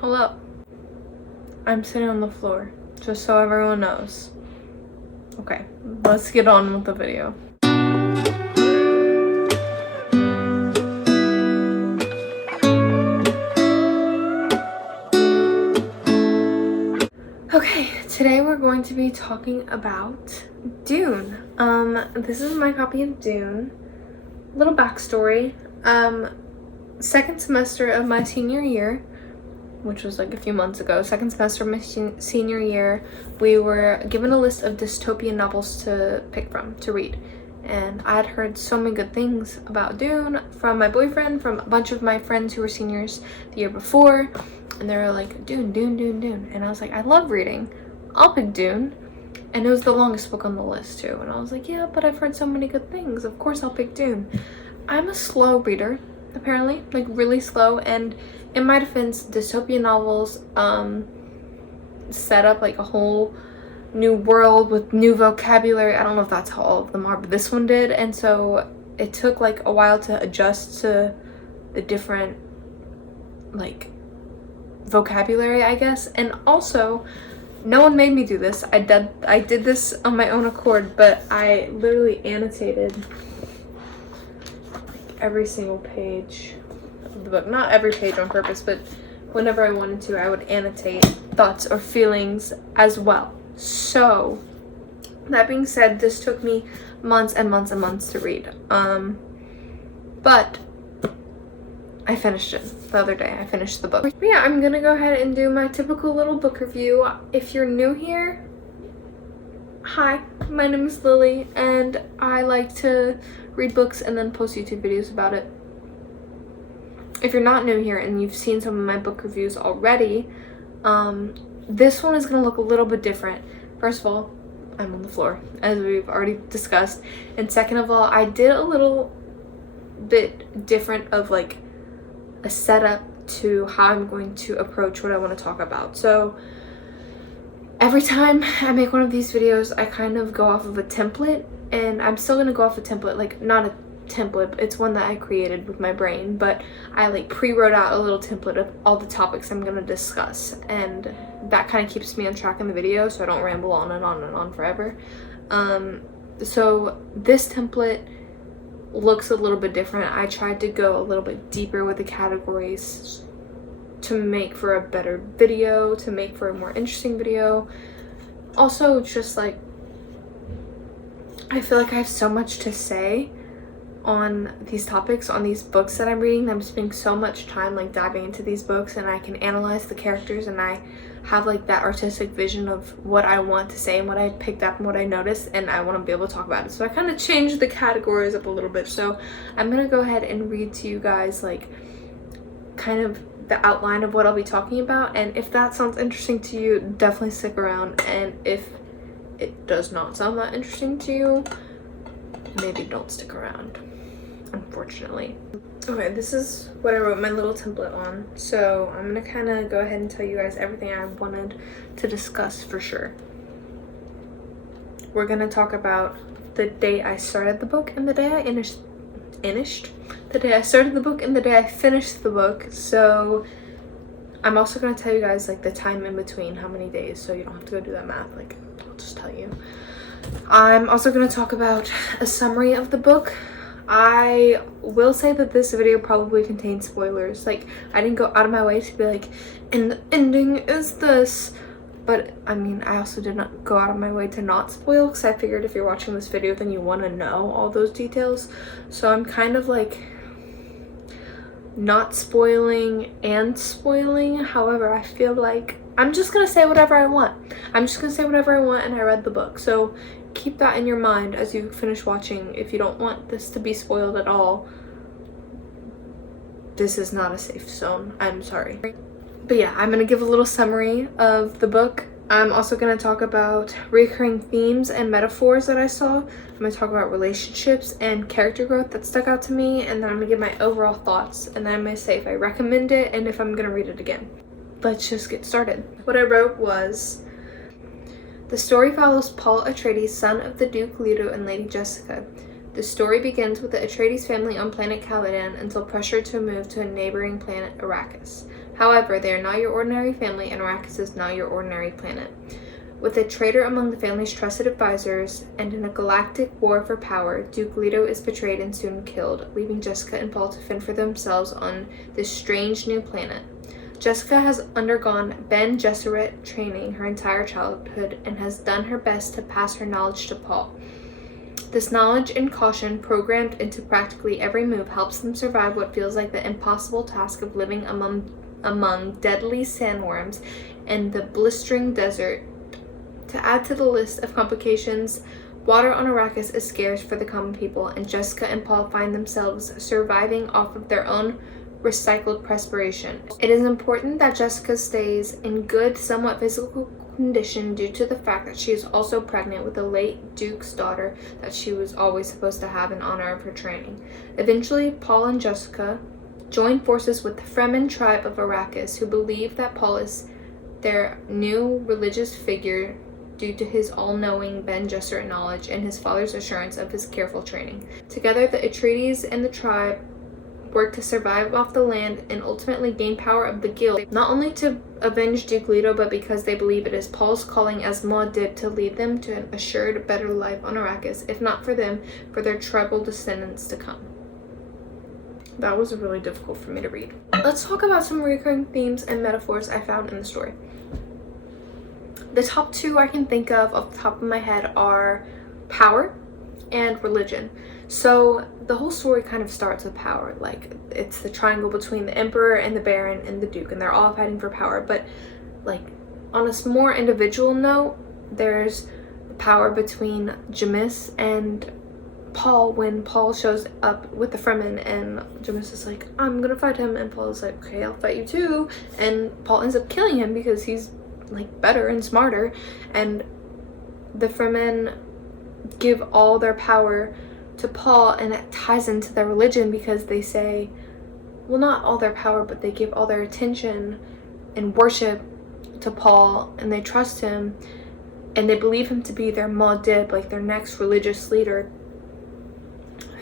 Hold up. I'm sitting on the floor, just so everyone knows. Okay, let's get on with the video. Okay, today we're going to be talking about Dune. This is my copy of Dune. Little backstory. Second semester of my senior year, which was like a few months ago, second semester of my senior year, we were given a list of dystopian novels to pick from, to read. And I had heard so many good things about Dune from my boyfriend, from a bunch of my friends who were seniors the year before. And they were like, Dune, Dune, Dune, Dune. And I was like, I love reading. I'll pick Dune. And it was the longest book on the list too. And I was like, yeah, but I've heard so many good things. Of course I'll pick Dune. I'm a slow reader, apparently, like really slow. And in my defense, dystopian novels set up like a whole new world with new vocabulary. I don't know if that's how all of them are, but this one did. And so it took like a while to adjust to the different like vocabulary, I guess. And also, no one made me do this. I did this on my own accord, but I literally annotated every single page of the book. Not every page on purpose, but whenever I wanted to, I would annotate thoughts or feelings as well. So, that being said, this took me months and months and months to read. But I finished it the other day. I finished the book. But yeah, I'm gonna go ahead and do my typical little book review. If you're new here, hi, my name is Lily, and I like to read books and then post YouTube videos about it. If you're not new here and you've seen some of my book reviews already, this one is gonna look a little bit different. First of all, I'm on the floor, as we've already discussed. And second of all, I did a little bit different of like a setup to how I'm going to approach what I want to talk about. So every time I make one of these videos, I kind of go off of a template, and I'm still gonna go off a template, like not a template, it's one that I created with my brain, but I like pre-wrote out a little template of all the topics I'm gonna discuss, and that kind of keeps me on track in the video so I don't ramble on and on and on forever. So this template looks a little bit different. I tried to go a little bit deeper with the categories to make for a better video, to make for a more interesting video. Also, just like, I feel like I have so much to say on these topics, on these books that I'm reading. I'm spending so much time like diving into these books, and I can analyze the characters, and I have like that artistic vision of what I want to say and what I picked up and what I noticed, and I want to be able to talk about it. So I kind of changed the categories up a little bit. So I'm gonna go ahead and read to you guys like kind of the outline of what I'll be talking about, and if that sounds interesting to you, definitely stick around. And if it does not sound that interesting to you, maybe don't stick around, unfortunately. Okay, this is what I wrote my little template on. So I'm gonna kind of go ahead and tell you guys everything I wanted to discuss for sure. We're gonna talk about the day I started the book and the day I the day I started the book and the day I finished the book. So I'm also gonna tell you guys like the time in between, how many days, so you don't have to go do that math. Like, I'll just tell you. I'm also gonna talk about a summary of the book. I will say that this video probably contains spoilers. Like, I didn't go out of my way to be like, and the ending is this. But, I mean, I also did not go out of my way to not spoil, because I figured if you're watching this video, then you want to know all those details. So I'm kind of like not spoiling and spoiling. However, I feel like I'm just gonna say whatever I want. I'm just gonna say whatever I want, and I read the book. So keep that in your mind as you finish watching. If you don't want this to be spoiled at all, this is not a safe zone. I'm sorry. But yeah, I'm gonna give a little summary of the book. I'm also gonna talk about recurring themes and metaphors that I saw. I'm gonna talk about relationships and character growth that stuck out to me, and then I'm gonna give my overall thoughts, and then I'm gonna say if I recommend it and if I'm gonna read it again. Let's just get started. What I wrote was, the story follows Paul Atreides, son of the Duke Leto and Lady Jessica. The story begins with the Atreides family on planet Caladan until pressured to move to a neighboring planet, Arrakis. However, they are not your ordinary family, and Arrakis is not your ordinary planet. With a traitor among the family's trusted advisors, and in a galactic war for power, Duke Leto is betrayed and soon killed, leaving Jessica and Paul to fend for themselves on this strange new planet. Jessica has undergone Bene Gesserit training her entire childhood and has done her best to pass her knowledge to Paul. This knowledge and caution, programmed into practically every move, helps them survive what feels like the impossible task of living among deadly sandworms in the blistering desert. To add to the list of complications, water on Arrakis is scarce for the common people, and Jessica and Paul find themselves surviving off of their own recycled perspiration. It is important that Jessica stays in good, somewhat physical condition due to the fact that she is also pregnant with the late Duke's daughter that she was always supposed to have in honor of her training. Eventually, Paul and Jessica join forces with the Fremen tribe of Arrakis, who believe that Paul is their new religious figure due to his all-knowing Bene Gesserit knowledge and his father's assurance of his careful training. Together, the Atreides and the tribe work to survive off the land and ultimately gain power of the guild, not only to avenge Duke Leto, but because they believe it is Paul's calling as Muad'Dib to lead them to an assured better life on Arrakis, if not for them, for their tribal descendants to come. That was really difficult for me to read. Let's talk about some recurring themes and metaphors I found in the story. The top two I can think of off the top of my head are power and religion. So the whole story kind of starts with power. Like, it's the triangle between the Emperor and the Baron and the Duke, and they're all fighting for power. But like, on a more individual note, there's power between Jamis and Paul when Paul shows up with the Fremen, and Jamis is like, I'm gonna fight him, and Paul is like, okay, I'll fight you too. And Paul ends up killing him because he's like better and smarter, and the Fremen give all their power to Paul, and it ties into their religion because they say, well, not all their power, but they give all their attention and worship to Paul, and they trust him, and they believe him to be their Muad'Dib, like their next religious leader,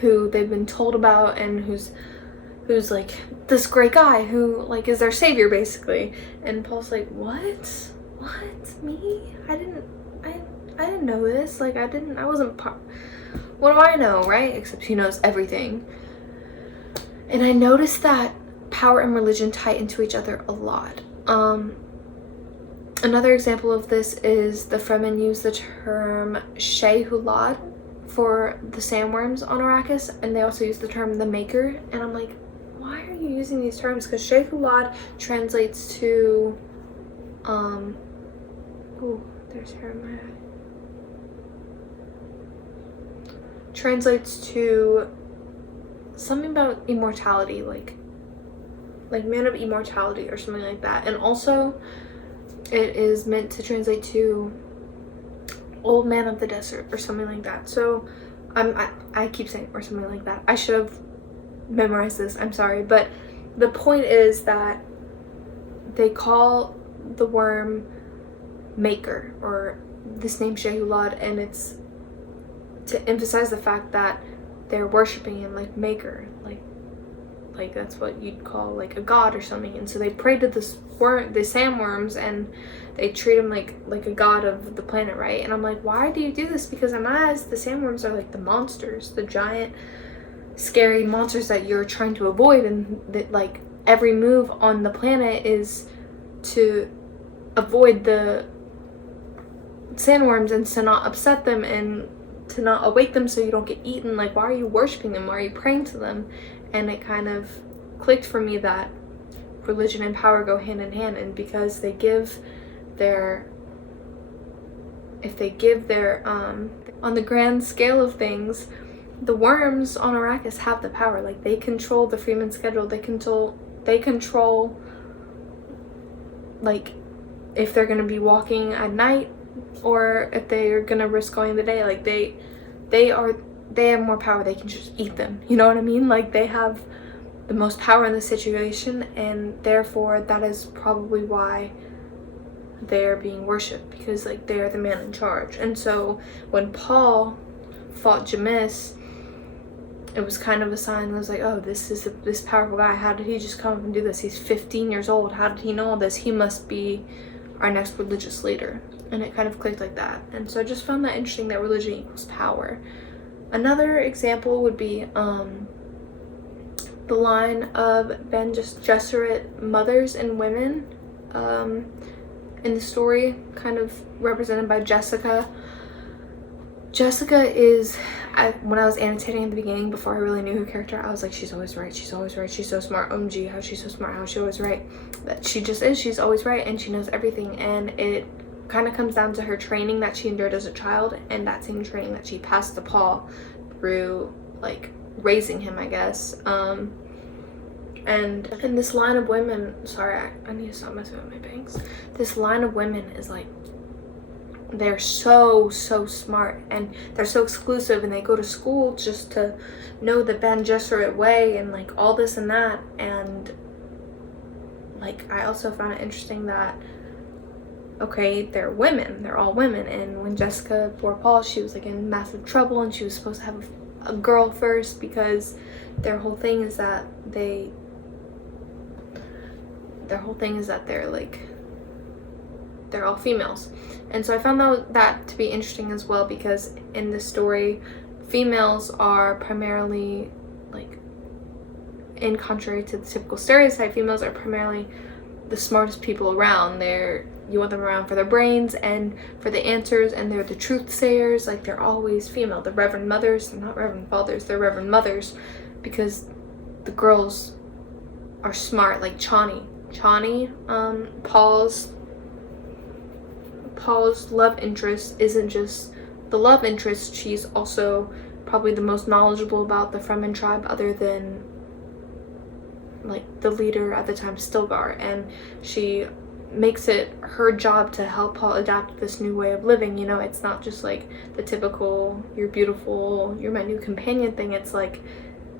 who they've been told about, and who's like this great guy who like is their savior basically. And Paul's like, what me? I didn't know this. Like, I wasn't part. What do I know, right? Except he knows everything. And I noticed that power and religion tie into each other a lot. Another example of this is the Fremen use the term Shehulad for the sandworms on Arrakis, and they also use the term the Maker. And I'm like, why are you using these terms? Because Shehulad translates to there's hair in my head. Translates to something about immortality, like man of immortality or something like that. And also it is meant to translate to old man of the desert or something like that. So I keep saying or something like that. I should have memorized this, I'm sorry. But the point is that they call the worm Maker, or this name Shehulad, and it's to emphasize the fact that they're worshiping him like Maker, like that's what you'd call like a god or something. And so they pray to the sandworms, and they treat him like a god of the planet, right? And I'm like, why do you do this? Because in my eyes, the sandworms are like the monsters, the giant scary monsters that you're trying to avoid, and that like every move on the planet is to avoid the sandworms and to not upset them and to not awake them so you don't get eaten. Like, why are you worshiping them? Why are you praying to them? And it kind of clicked for me that religion and power go hand in hand, and because they give their on the grand scale of things, the worms on Arrakis have the power. Like, they control the Freeman schedule. They control like if they're gonna be walking at night or if they're gonna risk going the day. Like, they have more power. They can just eat them, you know what I mean? Like, they have the most power in the situation, and therefore that is probably why they're being worshipped, because like they're the man in charge. And so when Paul fought Jamis it was kind of a sign that was like, oh, this powerful guy, how did he just come up and do this? He's 15 years old. How did he know all this? He must be our next religious leader. And it kind of clicked like that. And so I just found that interesting, that religion equals power. Another example would be the line of Ben Gesserit, mothers and women, in the story, kind of represented by Jessica. Jessica is, when I was annotating at the beginning, before I really knew her character, I was like, she's always right, she's always right, she's so smart, OMG, how she's so smart, how she's always right. But she just is, she's always right, and she knows everything, and it kind of comes down to her training that she endured as a child, and that same training that she passed to Paul through, like, raising him, I guess. And this line of women, sorry, I need to stop messing with my bangs. This line of women is like, they're so smart, and they're so exclusive, and they go to school just to know the Ben Gesserit way and like all this and that. And like, I also found it interesting that, okay, they're women, they're all women, and when Jessica bore Paul, she was like in massive trouble, and she was supposed to have a girl first, because their whole thing is that they're like, they're all females. And so I found that to be interesting as well, because in this story, females are primarily, like, in contrary to the typical stereotype, females are primarily the smartest people around. You want them around for their brains and for the answers, and they're the truth sayers. Like, they're always female. The Reverend Mothers, they're not Reverend Fathers, they're Reverend Mothers, because the girls are smart. Like Chani, Paul's love interest isn't just the love interest, she's also probably the most knowledgeable about the Fremen tribe, other than like the leader at the time, Stilgar, and she makes it her job to help Paul adapt to this new way of living. You know, it's not just like the typical, you're beautiful, you're my new companion thing. It's like,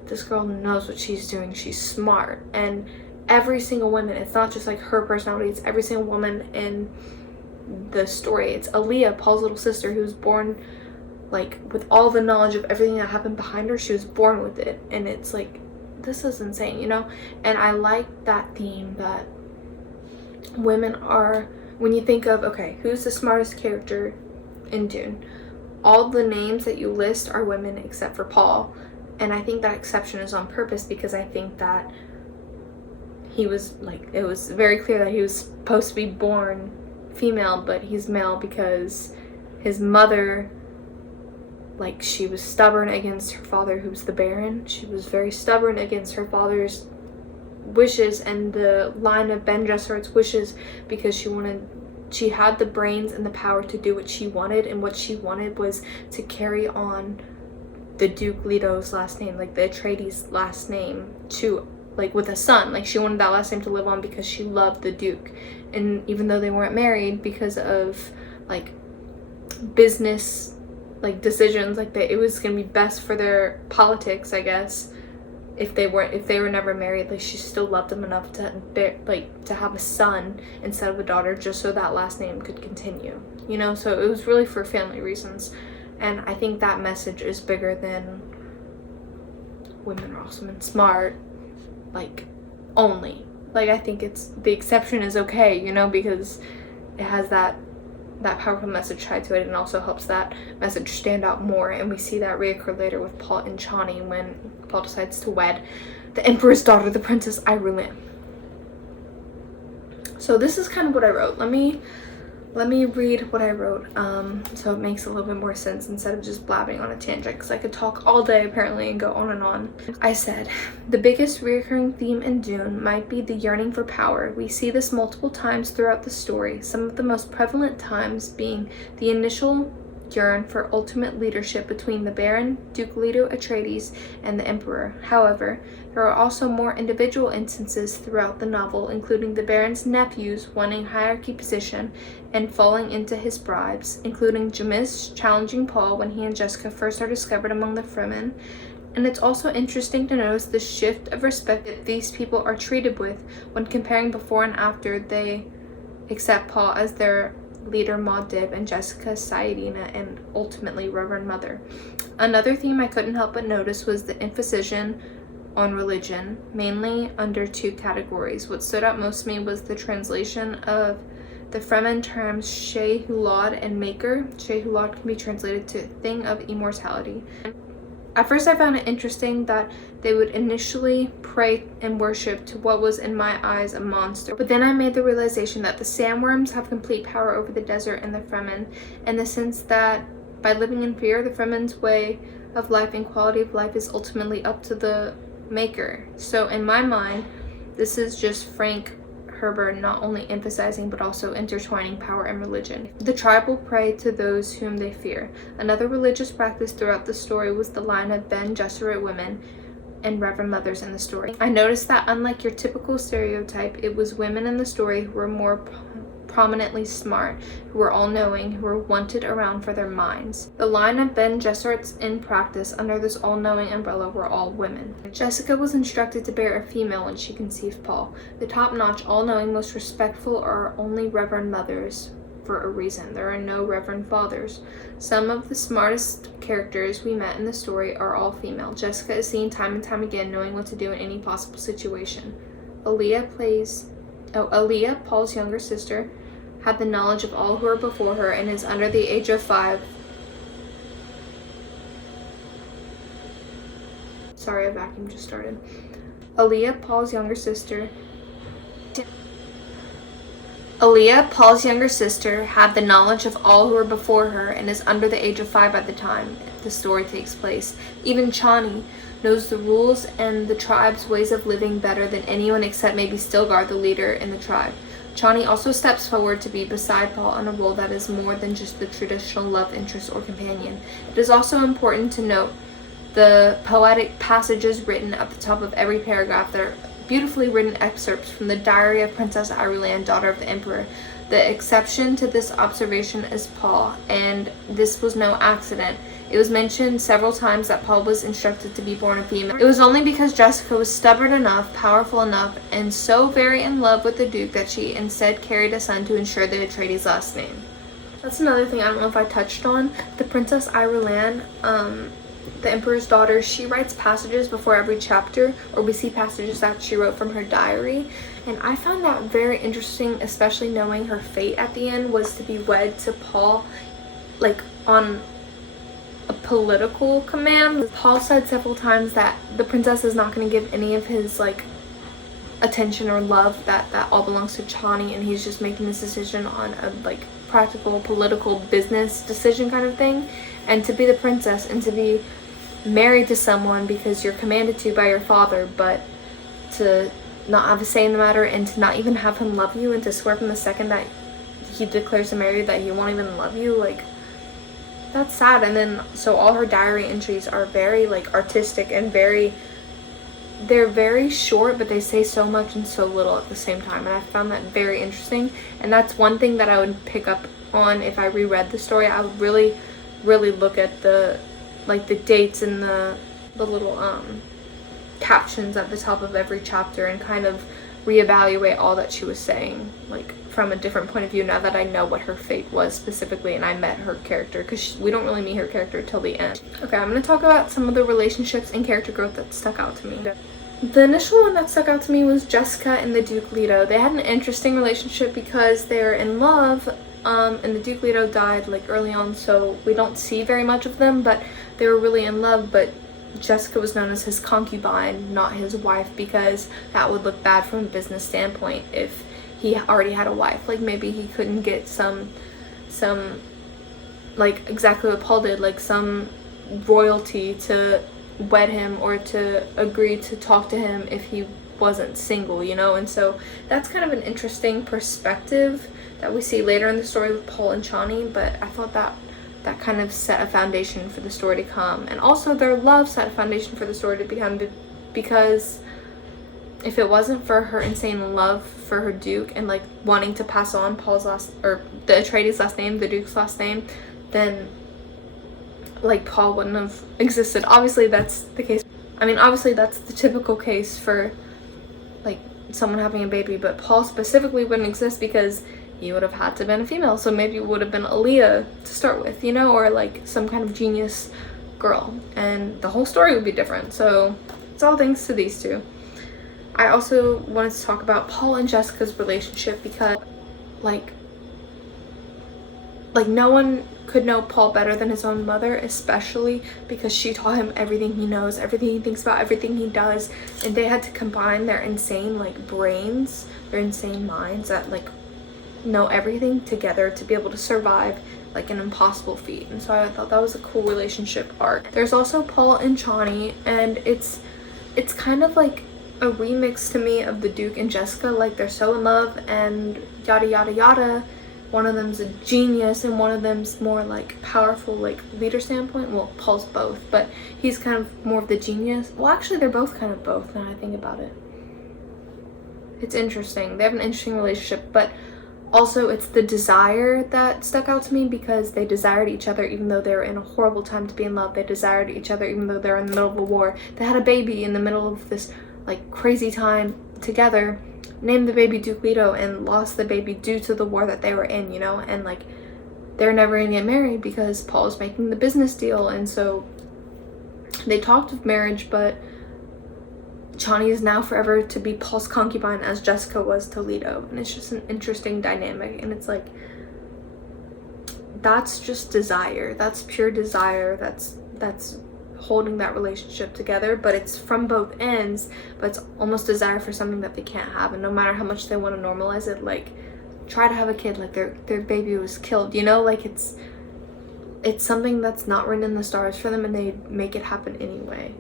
this girl knows what she's doing, she's smart. And every single woman, it's not just like her personality, it's every single woman in the story. It's Aaliyah, Paul's little sister, who was born like with all the knowledge of everything that happened behind her. She was born with it, and it's like, this is insane, you know. And I like that theme, that women are, when you think of, okay, who's the smartest character in Dune, all the names that you list are women except for Paul. And I think that exception is on purpose, because I think that he was like, it was very clear that he was supposed to be born female, but he's male because his mother, like, she was stubborn against her father, who was the Baron. She was very stubborn against her father's wishes and the line of Ben Gesserit's wishes, because she had the brains and the power to do what she wanted, and what she wanted was to carry on the Duke Leto's last name, like the Atreides last name, to, like, with a son. Like, she wanted that last name to live on because she loved the Duke. And even though they weren't married, because of like business, like, decisions, like, it was gonna be best for their politics, I guess, if they were never married, like, she still loved him enough to to have a son instead of a daughter, just so that last name could continue, you know. So it was really for family reasons. And I think that message is bigger than women are awesome and smart, like, only. Like, I think it's, the exception is okay, you know, because it has that powerful message tied to it, and also helps that message stand out more. And we see that reoccur later with Paul and Chani, when Paul decides to wed the Emperor's daughter, the Princess Irulan. So this is kind of what I wrote. Let me read what I wrote, so it makes a little bit more sense instead of just blabbing on a tangent, because I could talk all day apparently and go on and on. I said, the biggest recurring theme in Dune might be the yearning for power. We see this multiple times throughout the story, some of the most prevalent times being the initial yearn for ultimate leadership between the Baron, Duke Leto Atreides, and the Emperor. However, there are also more individual instances throughout the novel, including the Baron's nephews wanting hierarchy position and falling into his bribes, including Jamis challenging Paul when he and Jessica first are discovered among the Fremen. And it's also interesting to notice the shift of respect that these people are treated with when comparing before and after they accept Paul as their leader Maud Dib, and Jessica Saidina, and ultimately Reverend Mother. Another theme I couldn't help but notice was the emphasis on religion, mainly under two categories. What stood out most to me was the translation of the Fremen terms Shehulad and Maker. Shehulad can be translated to thing of immortality. At first I found it interesting that they would initially pray and worship to what was in my eyes a monster. But then I made the realization that the sandworms have complete power over the desert and the Fremen, in the sense that by living in fear, the Fremen's way of life and quality of life is ultimately up to the Maker. So in my mind, this is just Frank Herbert not only emphasizing but also intertwining power and religion. The tribe will pray to those whom they fear. Another religious practice throughout the story was the line of Ben Gesserit women and Reverend Mothers in the story. I noticed that unlike your typical stereotype, it was women in the story who were more prominently smart, who were all-knowing, who were wanted around for their minds. The line of Ben Gesserit's in practice under this all-knowing umbrella were all women. Jessica was instructed to bear a female when she conceived Paul. The top-notch, all-knowing, most respectful are only Reverend Mothers for a reason. There are no Reverend Fathers. Some of the smartest characters we met in the story are all female. Jessica is seen time and time again knowing what to do in any possible situation. Aaliyah, Paul's younger sister, had the knowledge of all who are before her and is under the age of 5. Sorry, a vacuum just started. Aaliyah, Paul's younger sister, had the knowledge of all who were before her and is under the age of 5 at the time the story takes place. Even Chani knows the rules and the tribe's ways of living better than anyone except maybe Stilgar, the leader in the tribe. Chani also steps forward to be beside Paul in a role that is more than just the traditional love interest or companion. It is also important to note the poetic passages written at the top of every paragraph that are beautifully written excerpts from the diary of Princess Irulan, daughter of the Emperor. The exception to this observation is Paul, and this was no accident. It was mentioned several times that Paul was instructed to be born a female. It was only because Jessica was stubborn enough, powerful enough, and so very in love with the Duke that she instead carried a son to ensure the Atreides last name. That's another thing I don't know if I touched on. The Princess Irulan, the Emperor's daughter, she writes passages before every chapter, or we see passages that she wrote from her diary. And I found that very interesting, especially knowing her fate at the end was to be wed to Paul, like on a political command. Paul said several times that the princess is not going to give any of his like attention or love, that all belongs to Chani, and he's just making this decision on a like practical political business decision kind of thing. And to be the princess and to be married to someone because you're commanded to by your father, but to not have a say in the matter and to not even have him love you, and to swear from the second that he declares to marry you that he won't even love you, like, that's sad. And then so all her diary entries are very like artistic and they're very short, but they say so much and so little at the same time, and I found that very interesting. And that's one thing that I would pick up on if I reread the story. I would really look at the dates and the little captions at the top of every chapter and kind of reevaluate all that she was saying, like from a different point of view, now that I know what her fate was specifically and I met her character, because we don't really meet her character till the end. Okay, I'm going to talk about some of the relationships and character growth that stuck out to me. The initial one that stuck out to me was Jessica and the Duke Leto. They had an interesting relationship because they're in love, and the Duke Leto died like early on, so we don't see very much of them, but they were really in love. But Jessica was known as his concubine, not his wife, because that would look bad from a business standpoint if he already had a wife. Like maybe he couldn't get some like exactly what Paul did, like some royalty to wed him or to agree to talk to him if he wasn't single, you know. And so that's kind of an interesting perspective that we see later in the story with Paul and Chani, but I thought that kind of set a foundation for the story to come. And also their love set a foundation for the story to become, because if it wasn't for her insane love for her Duke and like wanting to pass on Paul's last, or the Atreides last name, the Duke's last name, then like Paul wouldn't have existed. Obviously that's the case. I mean, obviously that's the typical case for like someone having a baby, but Paul specifically wouldn't exist because he would have had to have been a female, so maybe it would have been Aaliyah to start with, you know, or like some kind of genius girl, and the whole story would be different. So it's all thanks to these two. I also wanted to talk about Paul and Jessica's relationship because like no one could know Paul better than his own mother, especially because she taught him everything he knows, everything he thinks about, everything he does, and they had to combine their insane like brains, their insane minds that like know everything together to be able to survive like an impossible feat. And so I thought that was a cool relationship arc. There's also Paul and Chani, and it's kind of like a remix to me of the Duke and Jessica. Like they're so in love and yada yada yada. One of them's a genius and one of them's more like powerful, like leader standpoint. Well, Paul's both, but he's kind of more of the genius. Well, actually they're both kind of both now I think about it. It's interesting. They have an interesting relationship, but also it's the desire that stuck out to me because they desired each other even though they were in a horrible time to be in love. They desired each other even though they were in the middle of a war. They had a baby in the middle of this like crazy time together, named the baby Duke Leto, and lost the baby due to the war that they were in, you know, and like they're never gonna get married because Paul's making the business deal. And so they talked of marriage, but Chani is now forever to be Paul's concubine as Jessica was to Leto. And it's just an interesting dynamic, and it's like that's just desire, that's pure desire, that's holding that relationship together, but it's from both ends, but it's almost desire for something that they can't have. And no matter how much they want to normalize it, like try to have a kid, like their baby was killed, you know, like it's something that's not written in the stars for them, and they make it happen anyway.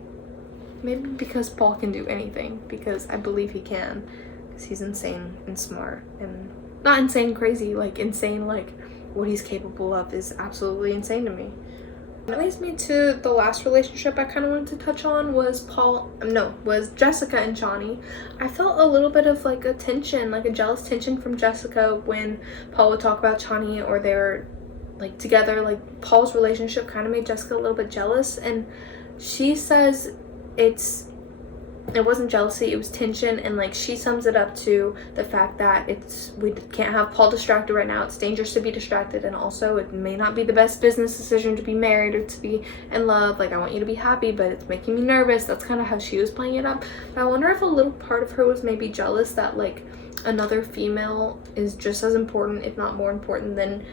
Maybe because Paul can do anything, because I believe he can, because he's insane and smart, and not insane crazy, like insane, like what he's capable of is absolutely insane to me. That leads me to the last relationship I kind of wanted to touch on was Jessica and Chani. I felt a little bit of like a tension, like a jealous tension from Jessica when Paul would talk about Chani or they're like together. Like Paul's relationship kind of made Jessica a little bit jealous, and she says it wasn't jealousy, it was tension, and like she sums it up to the fact that we can't have Paul distracted right now. It's dangerous to be distracted, and also it may not be the best business decision to be married or to be in love. Like I want you to be happy, but it's making me nervous. That's kind of how she was playing it up. But I wonder if a little part of her was maybe jealous that like another female is just as important, if not more important, than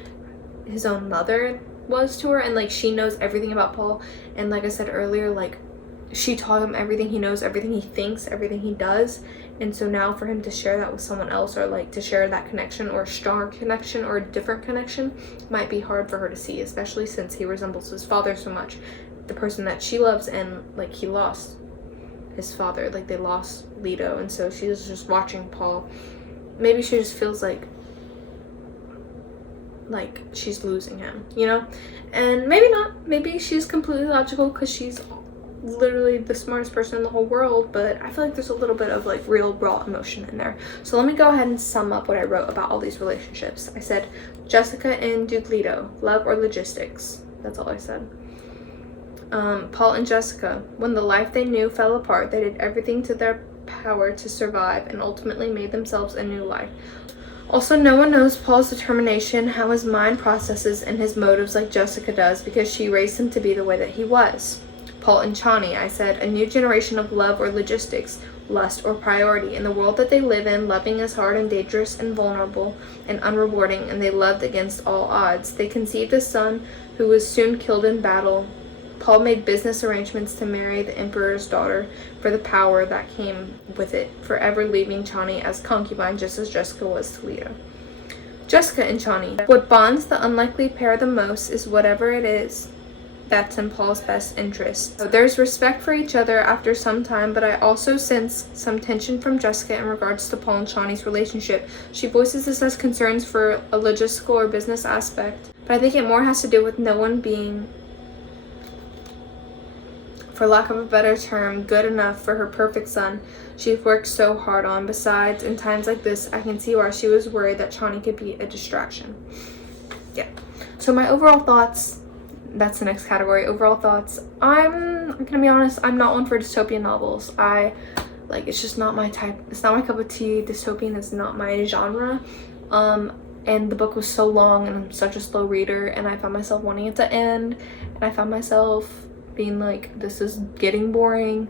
his own mother was to her, and like she knows everything about Paul, and like I said earlier, like she taught him everything he knows, everything he thinks, everything he does. And so now for him to share that with someone else, or like to share that connection or a stronger connection or a different connection, might be hard for her to see, especially since he resembles his father so much, the person that she loves. And like he lost his father, like they lost Leto, and so she's just watching Paul. Maybe she just feels like she's losing him, you know. And maybe not, maybe she's completely logical because she's literally the smartest person in the whole world, but I feel like there's a little bit of like real raw emotion in there. So let me go ahead and sum up what I wrote about all these relationships. I said Jessica and Duke Leto, love or logistics. That's all I said. Paul and Jessica, when the life they knew fell apart, they did everything to their power to survive and ultimately made themselves a new life. Also, no one knows Paul's determination, how his mind processes, and his motives like Jessica does, because she raised him to be the way that he was. Paul and Chani, I said, a new generation of love or logistics, lust or priority. In the world that they live in, loving is hard and dangerous and vulnerable and unrewarding, and they loved against all odds. They conceived a son who was soon killed in battle. Paul made business arrangements to marry the emperor's daughter for the power that came with it, forever leaving Chani as concubine just as Jessica was to Leto. Jessica and Chani, what bonds the unlikely pair the most is whatever it is that's in Paul's best interest. So there's respect for each other after some time, but I also sense some tension from Jessica in regards to Paul and Chani's relationship. She voices this as concerns for a logistical or business aspect, but I think it more has to do with no one being, for lack of a better term, good enough for her perfect son she's worked so hard on. Besides, in times like this, I can see why she was worried that Chani could be a distraction. Yeah. So my overall thoughts, that's the next category, overall thoughts. I'm gonna be honest, I'm not one for dystopian novels. It's just not my type. It's not my cup of tea. Dystopian is not my genre. and the book was so long, and I'm such a slow reader, and I found myself wanting it to end, and I found myself being like, this is getting boring.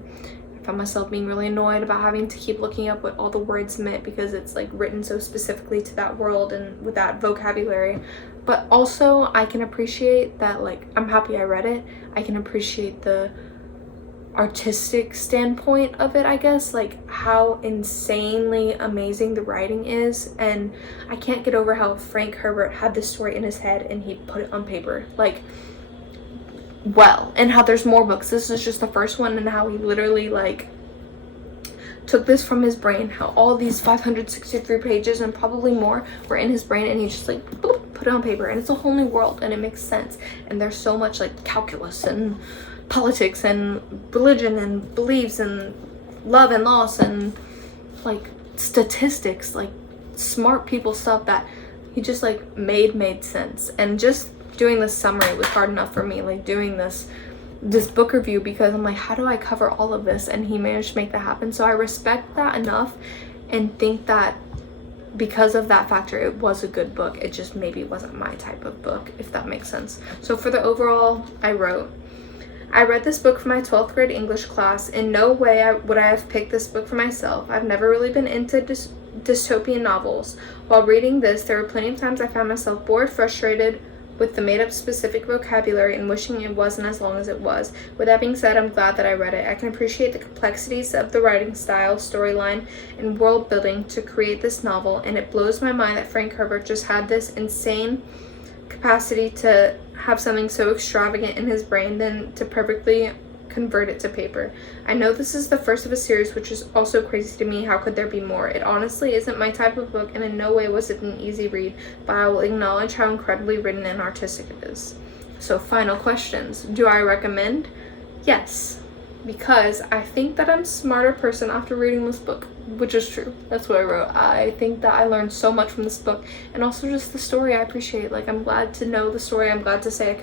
I found myself being really annoyed about having to keep looking up what all the words meant because it's like written so specifically to that world and with that vocabulary. But also I can appreciate that, like, I'm happy I read it. I can appreciate the artistic standpoint of it, I guess, like how insanely amazing the writing is. And I can't get over how Frank Herbert had this story in his head and he put it on paper, like, well, and how there's more books. This is just the first one, and how he literally like took this from his brain, how all these 563 pages and probably more were in his brain, and he just like boop, put it on paper, and it's a whole new world and it makes sense. And there's so much like calculus and politics and religion and beliefs and love and loss and like statistics, like smart people stuff that he just like made sense. And just doing this summary was hard enough for me, like doing this book review, because I'm like, how do I cover all of this? And he managed to make that happen. So I respect that enough and think that because of that factor, it was a good book. It just maybe wasn't my type of book, if that makes sense. So for the overall, I read this book for my 12th grade English class. In no way would I have picked this book for myself. I've never really been into dystopian novels. While reading this, there were plenty of times I found myself bored, frustrated with the made-up specific vocabulary, and wishing it wasn't as long as it was. With that being said, I'm glad that I read it. I can appreciate the complexities of the writing style, storyline, and world building to create this novel, and it blows my mind that Frank Herbert just had this insane capacity to have something so extravagant in his brain, then to perfectly convert it to paper. I know this is the first of a series, which is also crazy to me. How could there be more? It honestly isn't my type of book, and in no way was it an easy read, but I will acknowledge how incredibly written and artistic it is. So final questions. Do I recommend? Yes, because I think that I'm a smarter person after reading this book, which is true. That's what I wrote. I think that I learned so much from this book, and also just the story I appreciate. Like, I'm glad to know the story. I'm glad to say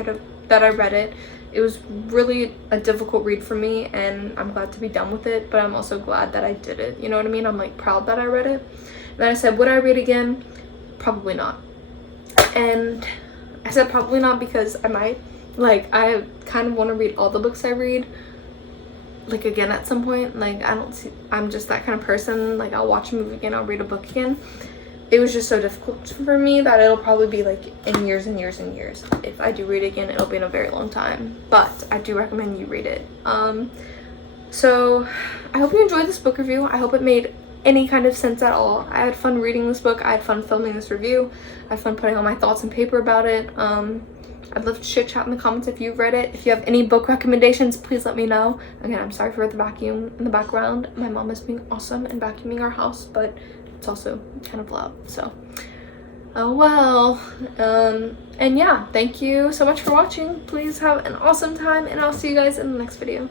that I read it. It was really a difficult read for me, and I'm glad to be done with it, but I'm also glad that I did it. You know what I mean? I'm like proud that I read it. And then I said, would I read again? Probably not. And I said probably not because I might. Like, I kind of want to read all the books I read, like, again at some point. Like, I'm just that kind of person. Like, I'll watch a movie again, I'll read a book again. It was just so difficult for me that it'll probably be like in years and years and years. If I do read it again, it'll be in a very long time, but I do recommend you read it. So I hope you enjoyed this book review. I hope it made any kind of sense at all. I had fun reading this book. I had fun filming this review. I had fun putting all my thoughts on paper about it. I'd love to chit chat in the comments if you've read it. If you have any book recommendations, please let me know. Again, I'm sorry for the vacuum in the background. My mom is being awesome and vacuuming our house, but it's also kind of loud, so oh well. And yeah, thank you so much for watching. Please have an awesome time, and I'll see you guys in the next video.